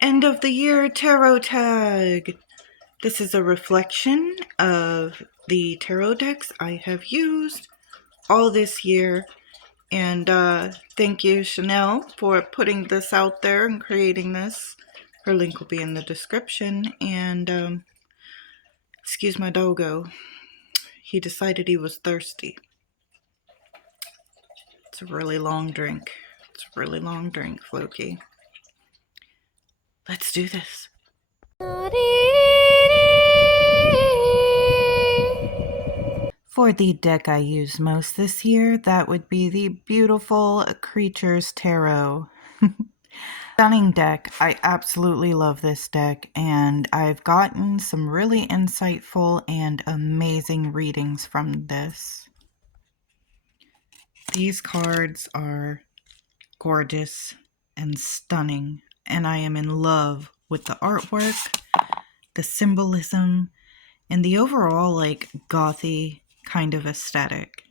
End of the year tarot tag. This is a reflection of the tarot decks I have used all this year. And thank you, Chanel, for putting this out there and creating this. Her link will be in the description. And excuse my doggo. He decided he was thirsty. It's a really long drink. It's a really long drink, Floki. Let's do this. For the deck I use most this year, that would be the beautiful Creatures Tarot. Stunning deck. I absolutely love this deck, and I've gotten some really insightful and amazing readings from this. These cards are gorgeous and stunning, and I am in love with the artwork, the symbolism, and the overall gothy kind of aesthetic.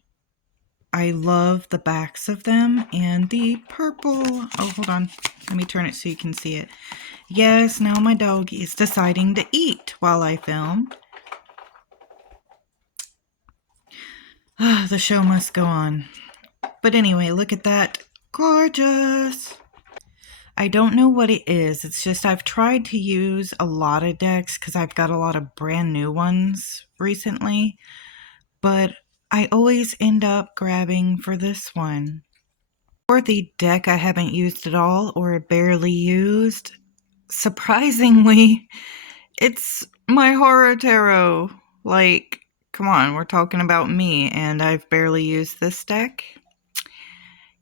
I love the backs of them and the purple. Oh, hold on. Let me turn it so you can see it. Yes, now my dog is deciding to eat while I film. The show must go on. But anyway, look at that. Gorgeous. I don't know what it is. It's just I've tried to use a lot of decks because I've got a lot of brand new ones recently. But I always end up grabbing for this one. For the deck I haven't used at all or barely used, surprisingly, it's my horror tarot. Like, come on, we're talking about me, and I've barely used this deck.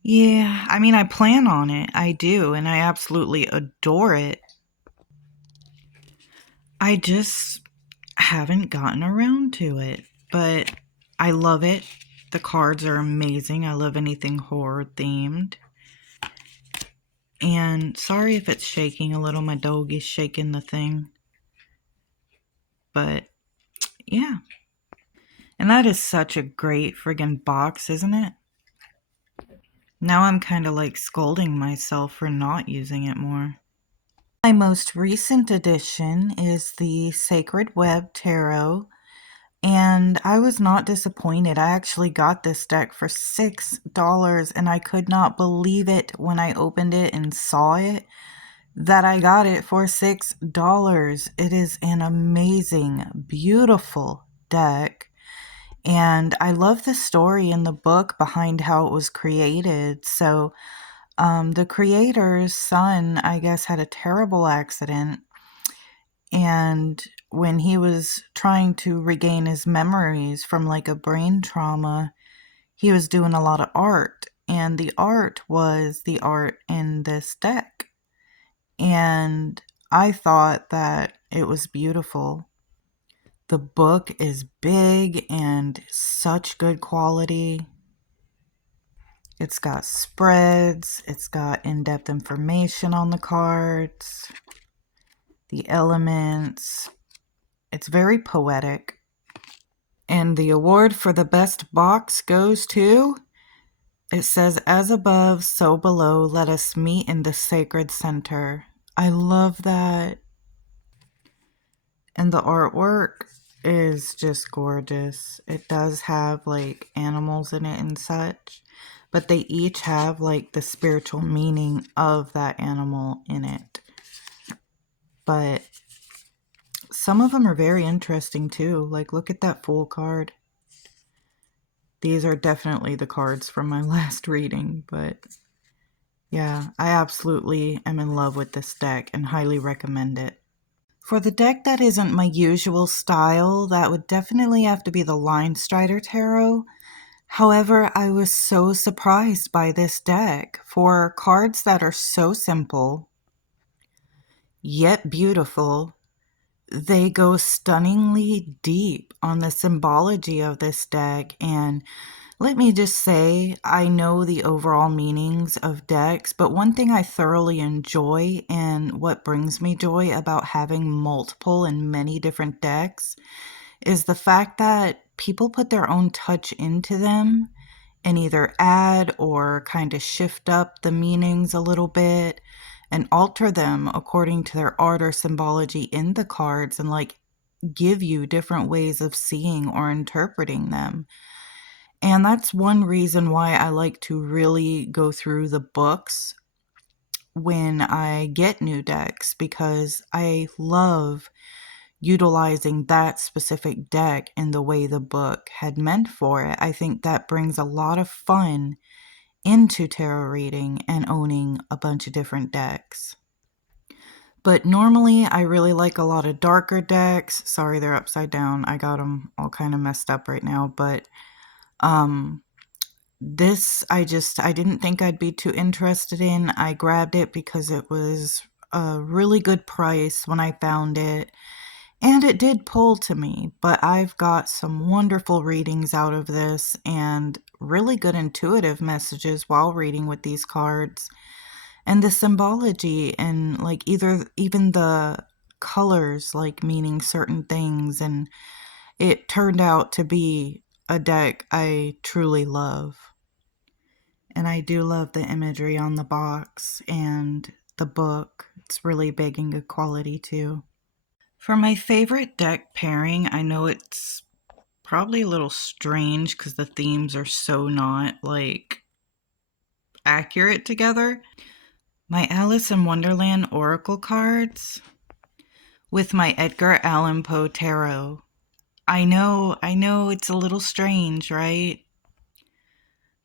Yeah, I mean, I plan on it. I do, and I absolutely adore it. I just haven't gotten around to it, but I love it. The cards are amazing. I love anything horror themed. And sorry if it's shaking a little. My dog is shaking the thing. But yeah. And that is such a great friggin' box, isn't it? Now I'm kind of like scolding myself for not using it more. My most recent edition is the Sacred Web Tarot. And I was not disappointed. I actually got this deck for $6 and I could not believe it when I opened it and saw it that I got it for $6. It is an amazing, beautiful deck. And I love the story in the book behind how it was created. So the creator's son, I guess, had a terrible accident. And when he was trying to regain his memories from a brain trauma, he was doing a lot of art. And the art was the art in this deck. And I thought that it was beautiful. The book is big and such good quality. It's got spreads. It's got in-depth information on the cards, the elements. It's very poetic. And the award for the best box goes to, it says, "As above, so below, let us meet in the sacred center." I love that. And the artwork is just gorgeous. It does have animals in it and such, but they each have the spiritual meaning of that animal in it. But some of them are very interesting too. Look at that Fool card. These are definitely the cards from my last reading, but yeah, I absolutely am in love with this deck and highly recommend it. For the deck that isn't my usual style, that would definitely have to be the Line Strider Tarot. However, I was so surprised by this deck for cards that are so simple, yet beautiful. They go stunningly deep on the symbology of this deck, and let me just say, I know the overall meanings of decks, but one thing I thoroughly enjoy and what brings me joy about having multiple and many different decks is the fact that people put their own touch into them and either add or kind of shift up the meanings a little bit. and alter them according to their art or symbology in the cards, and like give you different ways of seeing or interpreting them. And that's one reason why I like to really go through the books when I get new decks, because I love utilizing that specific deck in the way the book had meant for it. I think that brings a lot of fun into tarot reading and owning a bunch of different decks. But normally I really like a lot of darker decks. Sorry, they're upside down. I got them all kind of messed up right now, but this I didn't think I'd be too interested in. I grabbed it because it was a really good price when I found it, and it did pull to me. But I've got some wonderful readings out of this and really good intuitive messages while reading with these cards. And the symbology and like even the colors like meaning certain things, and it turned out to be a deck I truly love. And I do love the imagery on the box and the book. It's really big and good quality too. For my favorite deck pairing, I know it's probably a little strange because the themes are so not like accurate together. My Alice in Wonderland Oracle cards with my Edgar Allan Poe Tarot. I know it's a little strange, right?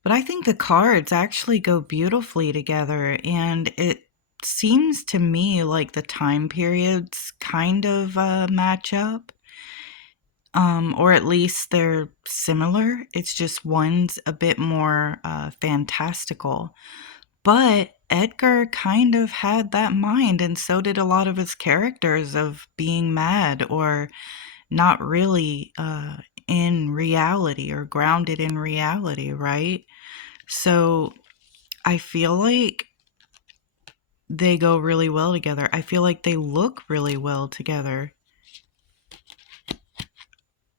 But I think the cards actually go beautifully together, and it seems to me like the time periods kind of match up. Or at least they're similar. It's just one's a bit more fantastical. But Edgar kind of had that mind, and so did a lot of his characters, of being mad or not really in reality or grounded in reality, right? So I feel like they go really well together. I feel like they look really well together.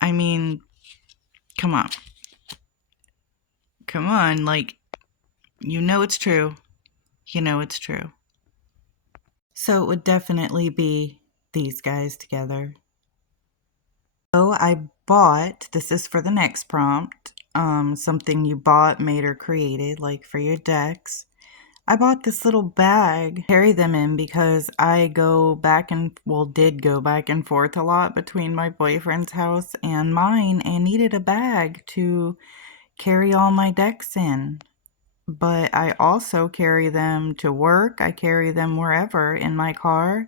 I mean, come on. Come on, like, you know it's true. You know it's true. So it would definitely be these guys together. So I bought, this is for the next prompt, something you bought, made, or created, like for your decks. I bought this little bag to carry them in because I did go back and forth a lot between my boyfriend's house and mine, and needed a bag to carry all my decks in. But I also carry them to work. I carry them wherever in my car.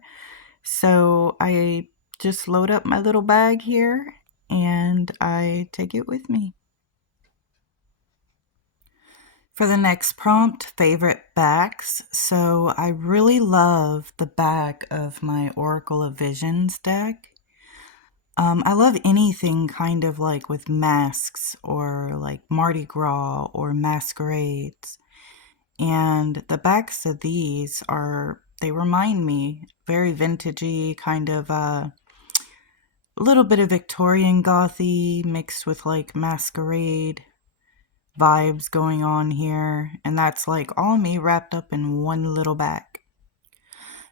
So I just load up my little bag here and I take it with me. For the next prompt, favorite backs. So I really love the back of my Oracle of Visions deck. I love anything kind of like with masks or like Mardi Gras or masquerades. And the backs of these they remind me very vintagey, kind of a little bit of Victorian gothy mixed with like masquerade vibes going on here. And that's like all me wrapped up in one little back.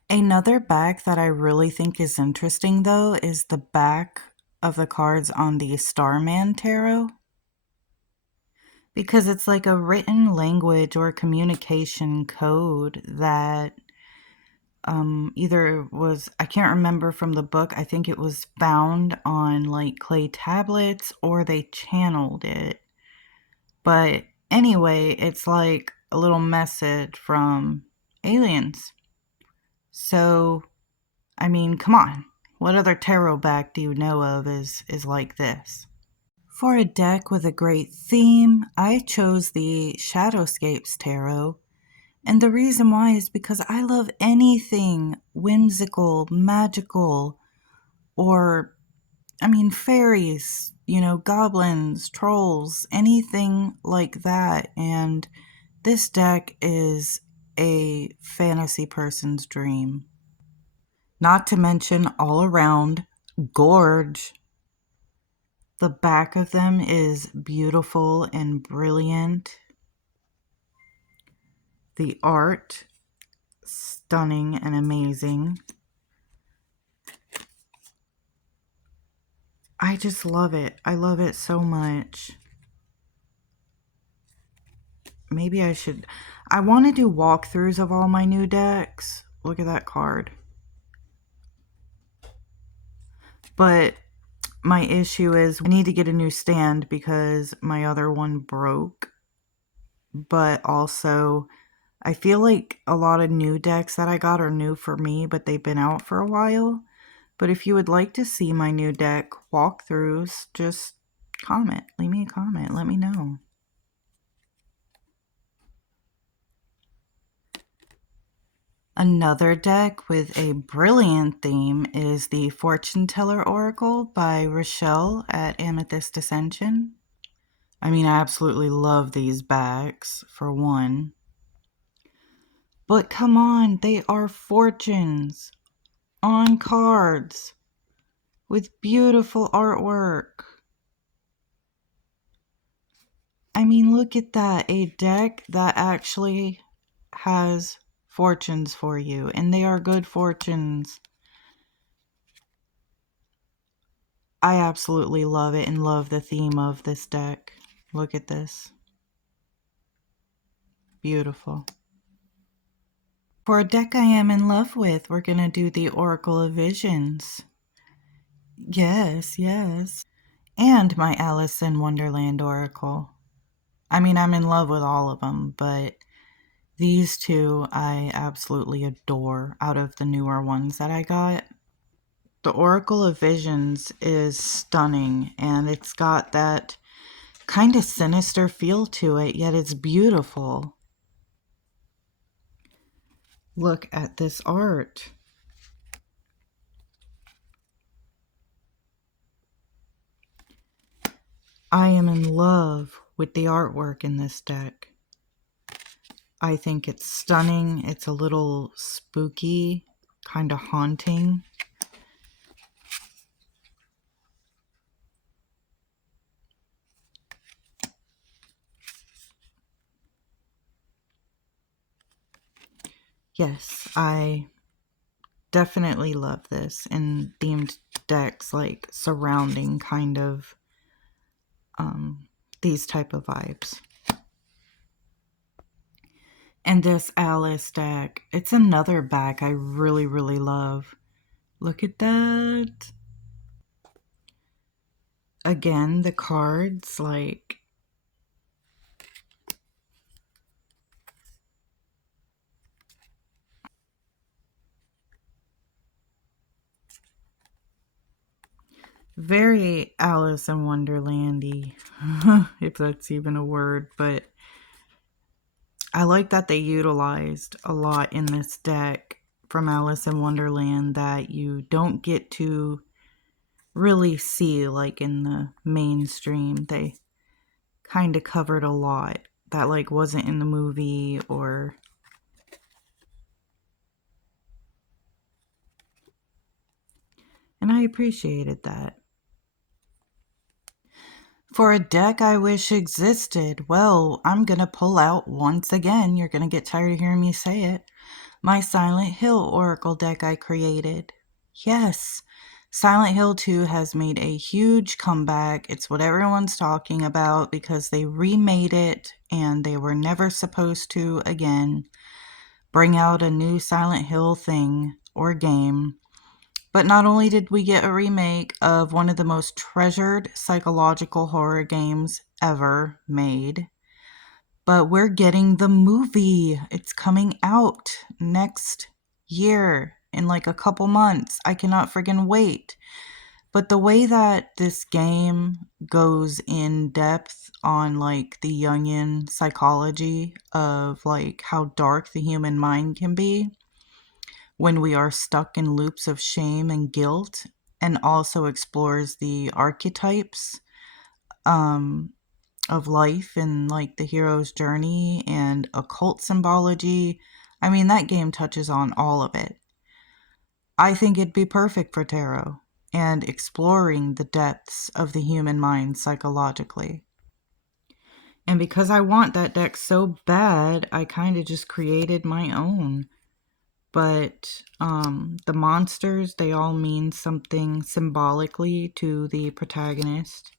Another back that I really think is interesting though is the back of the cards on the Starman Tarot, because it's like a written language or communication code that either was, I can't remember from the book, I think it was found on like clay tablets or they channeled it. But anyway, it's like a little message from aliens. So, I mean, come on. What other tarot back do you know of is like this? For a deck with a great theme, I chose the Shadowscapes Tarot. And the reason why is because I love anything whimsical, magical, or, I mean, fairies, goblins, trolls, anything like that. And this deck is a fantasy person's dream. Not to mention all around gorge. The back of them is beautiful and brilliant. The art stunning and amazing. I just love it. I love it so much. Maybe I want to do walkthroughs of all my new decks. Look at that card. But my issue is I need to get a new stand because my other one broke. But also, I feel like a lot of new decks that I got are new for me, but they've been out for a while. But if you would like to see my new deck walkthroughs, just comment. Leave me a comment. Let me know. Another deck with a brilliant theme is the Fortune Teller Oracle by Rochelle at Amethyst Ascension. I mean, I absolutely love these backs, for one. But come on, they are fortunes on cards with beautiful artwork. I mean, look at that. A deck that actually has fortunes for you, and they are good fortunes. I absolutely love it and love the theme of this deck. Look at this. Beautiful. For a deck I am in love with, we're going to do the Oracle of Visions. Yes, yes. And my Alice in Wonderland Oracle. I mean, I'm in love with all of them, but these two I absolutely adore out of the newer ones that I got. The Oracle of Visions is stunning, and it's got that kind of sinister feel to it, yet it's beautiful. Look at this art. I am in love with the artwork in this deck. I think it's stunning. It's a little spooky, kind of haunting. Yes, I definitely love this, and themed decks like surrounding kind of these type of vibes. And this Alice deck, it's another back I really, really love. Look at that. Again, the cards, like, very Alice in Wonderlandy, if that's even a word, but I like that they utilized a lot in this deck from Alice in Wonderland that you don't get to really see like in the mainstream. They kind of covered a lot that like wasn't in the movie, or and I appreciated that. For a deck I wish existed, well, I'm gonna pull out once again, you're gonna get tired of hearing me say it, my Silent Hill Oracle deck I created. Yes, Silent Hill 2 has made a huge comeback. It's what everyone's talking about because they remade it and they were never supposed to again bring out a new Silent Hill thing or game. But not only did we get a remake of one of the most treasured psychological horror games ever made, but we're getting the movie. It's coming out next year in like a couple months. I cannot friggin' wait. But the way that this game goes in depth on like the Jungian psychology of like how dark the human mind can be when we are stuck in loops of shame and guilt, and also explores the archetypes of life and like the hero's journey and occult symbology. I mean, that game touches on all of it. I think it'd be perfect for tarot and exploring the depths of the human mind psychologically. And because I want that deck so bad, I kind of just created my own. But the monsters, they all mean something symbolically to the protagonist.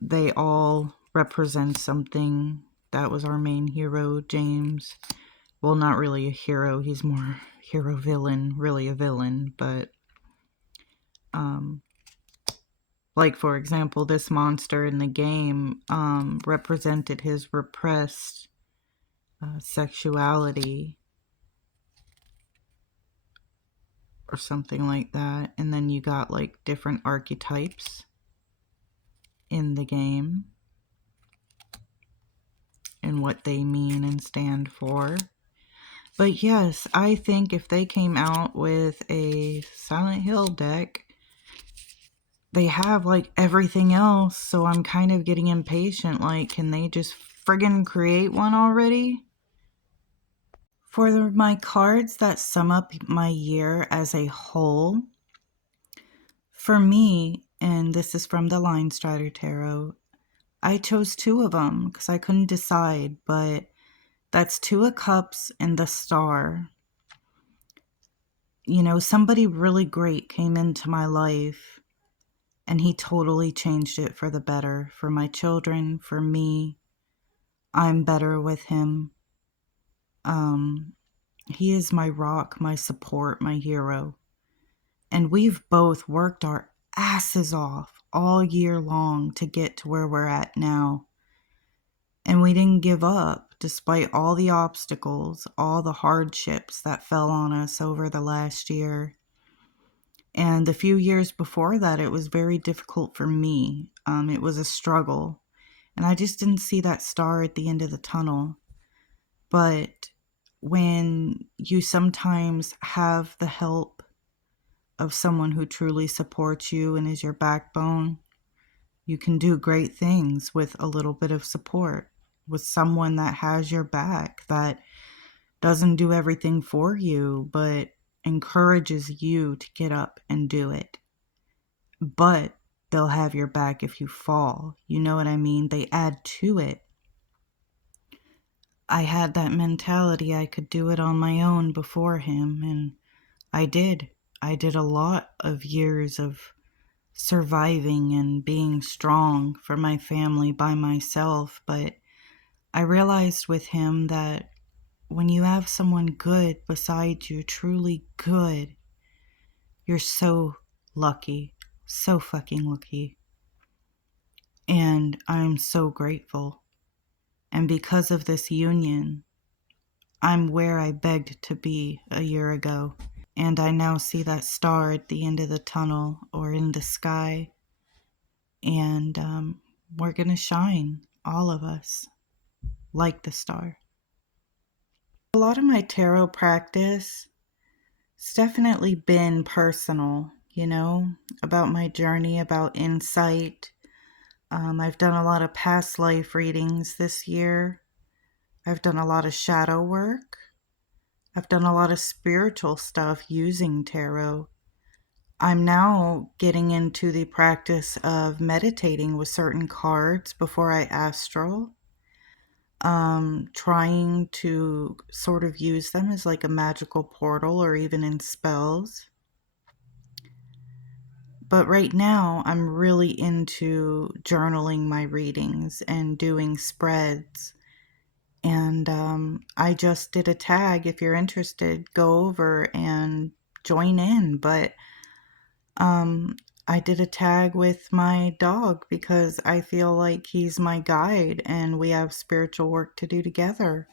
They all represent something. That was our main hero, James. Well, not really a hero, he's more hero villain, really a villain, but like, for example, this monster in the game represented his repressed sexuality or something like that. And then you got like different archetypes in the game and what they mean and stand for. But yes, I think if they came out with a Silent Hill deck, they have like everything else, so I'm kind of getting impatient. Like, can they just friggin' create one already? For my cards that sum up my year as a whole, for me, and this is from the Line Strider Tarot, I chose two of them because I couldn't decide, but that's Two of Cups and the Star. You know, somebody really great came into my life and he totally changed it for the better. For my children, for me, I'm better with him. He is my rock, my support, my hero. And we've both worked our asses off all year long to get to where we're at now. And we didn't give up despite all the obstacles, all the hardships that fell on us over the last year. And the few years before that, it was very difficult for me. It was a struggle. And I just didn't see that star at the end of the tunnel. But when you sometimes have the help of someone who truly supports you and is your backbone, you can do great things with a little bit of support, with someone that has your back, that doesn't do everything for you, but encourages you to get up and do it. But they'll have your back if you fall. You know what I mean? They add to it. I had that mentality I could do it on my own before him, and I did. I did a lot of years of surviving and being strong for my family by myself, but I realized with him that when you have someone good beside you, truly good, you're so lucky, so fucking lucky. And I'm so grateful. And because of this union, I'm where I begged to be a year ago. And I now see that star at the end of the tunnel or in the sky. And we're going to shine, all of us, like the star. A lot of my tarot practice, it's definitely been personal, you know, about my journey, about insight. I've done a lot of past life readings this year. I've done a lot of shadow work. I've done a lot of spiritual stuff using tarot. I'm now getting into the practice of meditating with certain cards before I astral. Trying to sort of use them as like a magical portal or even in spells. But right now, I'm really into journaling my readings and doing spreads. And I just did a tag. If you're interested, go over and join in. But I did a tag with my dog because I feel like he's my guide and we have spiritual work to do together.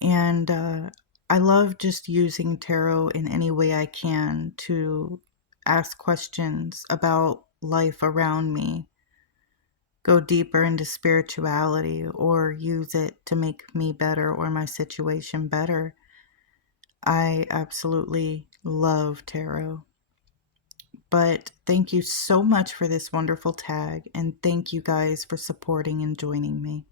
And I love just using tarot in any way I can to ask questions about life around me, go deeper into spirituality, or use it to make me better or my situation better. I absolutely love tarot. But thank you so much for this wonderful tag, and thank you guys for supporting and joining me.